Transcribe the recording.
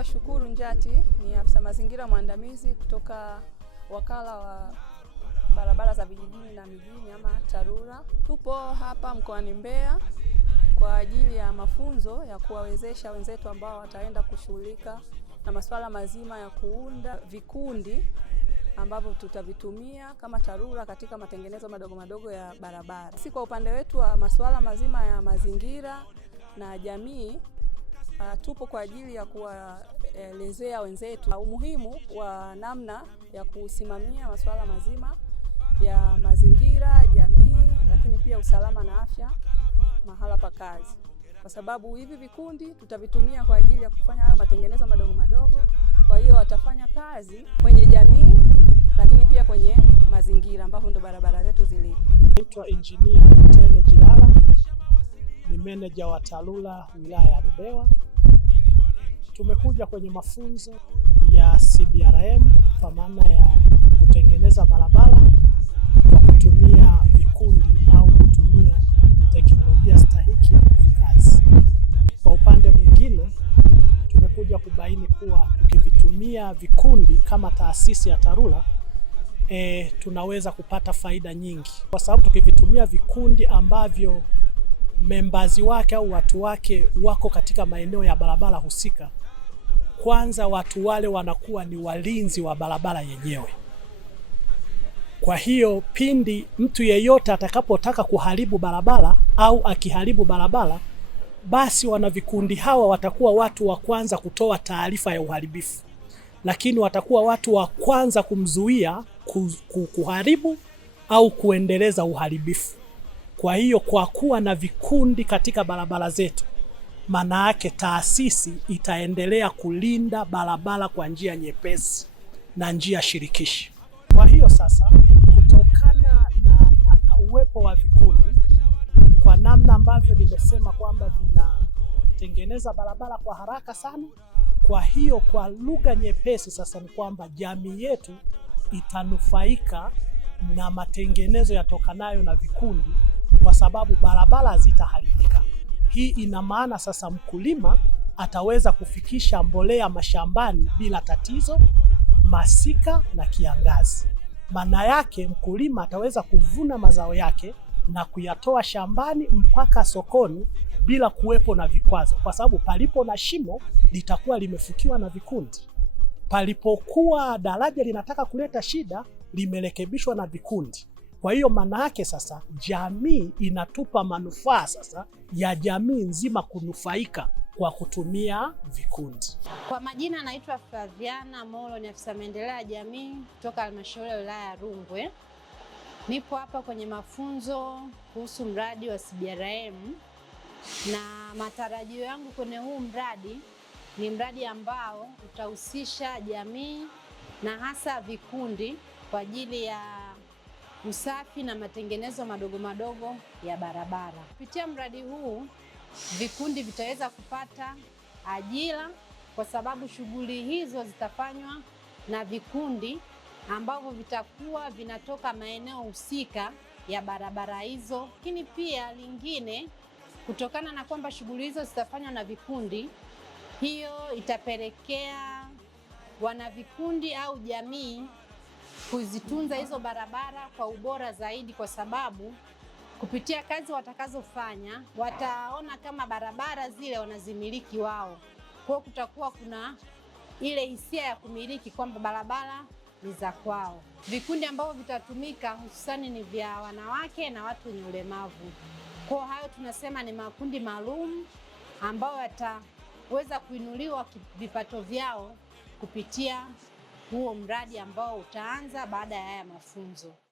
Naitwa Shukuru Njati, ni afisa mazingira mwandamizi kutoka wakala wa barabara za vijijini na mijini ama TARURA. Tupo hapa mkoani Mbeya kwa ajili ya mafunzo ya kuwawezesha wenzetu ambao wataenda kushughulika na masuala mazima ya kuunda vikundi ambavyo tutavitumia kama TARURA katika matengenezo madogo madogo ya barabara. Sisi kwa upande wetu wa masuala mazima ya mazingira na jamii, tupo kwa ajili ya kuwaelezea wenzetu umuhimu wa namna ya kusimamia masuala mazima ya mazingira, jamii, lakini pia usalama na afya mahala pa kazi. Kwa sababu hivi vikundi tutavitumia kwa ajili ya kufanya hayo matengenezo madogo madogo. Kwa hiyo watafanya kazi kwenye jamii, lakini pia kwenye mazingira ambapo ndo barabara zetu zilipo. Naitwa Engineer Tene Jilala, ni meneja wa TARURA wilaya ya Ludewa. Tumekuja kwenye mafunzo ya CBRM kwa maana ya kutengeneza barabara kwa kutumia vikundi au kutumia teknolojia stahiki ya kazi. Kwa upande mwingine, tumekuja kubaini kuwa tukivitumia vikundi kama taasisi ya TARURA tunaweza kupata faida nyingi, kwa sababu tukivitumia vikundi ambavyo membazi wake au watu wake wako katika maeneo ya barabara husika, kwanza watu wale wanakuwa ni walinzi wa barabara yenyewe. Kwa hiyo pindi mtu yeyote atakapotaka kuharibu barabara au akiharibu barabara, basi wana vikundi hawa watakuwa watu wa kwanza kutoa taarifa ya uharibifu, lakini watakuwa watu wa kwanza kumzuia kuharibu au kuendeleza uharibifu. Kwa hiyo kwa kuwa na vikundi katika barabara zetu, maana yake taasisi itaendelea kulinda barabara kwa njia nyepesi na njia shirikishi. Kwa hiyo sasa, kutokana na uwepo wa vikundi, kwa namna ambavyo nimesema kwamba vinatengeneza barabara kwa haraka sana, kwa hiyo kwa lugha nyepesi sasa ni kwamba jamii yetu itanufaika na matengenezo yatokanayo na vikundi, kwa sababu barabara zitaharibika. Hii ina maana sasa mkulima ataweza kufikisha mbolea mashambani bila tatizo, masika na kiangazi. Maana yake mkulima ataweza kuvuna mazao yake na kuyatoa shambani mpaka sokoni bila kuwepo na vikwazo, kwa sababu palipo na shimo litakuwa limefukiwa na vikundi. Palipokuwa daraja linataka kuleta shida, limerekebishwa na vikundi. Kwa hiyo maana yake sasa jamii inatupa manufaa sasa ya jamii nzima kunufaika kwa kutumia vikundi. Kwa majina naitwa Flaviana Molo, ni afisa maendeleo ya jamii kutoka halmashauri ya wilaya ya Rungwe. Nipo hapa kwenye mafunzo kuhusu mradi wa CBRM, na matarajio yangu kwenye huu mradi ni mradi ambao utahusisha jamii na hasa vikundi kwa ajili ya usafi na matengenezo madogo madogo ya barabara. Kupitia mradi huu vikundi vitaweza kupata ajira, kwa sababu shughuli hizo zitafanywa na vikundi ambavyo vitakuwa vinatoka maeneo husika ya barabara hizo. Lakini pia lingine, kutokana na kwamba shughuli hizo zitafanywa na vikundi, hiyo itapelekea wanavikundi au jamii kuzitunza hizo barabara kwa ubora zaidi, kwa sababu kupitia kazi watakazofanya wataona kama barabara zile wanazimiliki wao. Kwa hiyo kutakuwa kuna ile hisia ya kumiliki kwamba barabara ni za kwao. Vikundi ambavyo vitatumika hususani ni vya wanawake na watu wenye ulemavu. Kwa hayo tunasema ni makundi maalum ambao wataweza kuinuliwa vipato vyao kupitia huo mradi ambao utaanza baada ya haya mafunzo.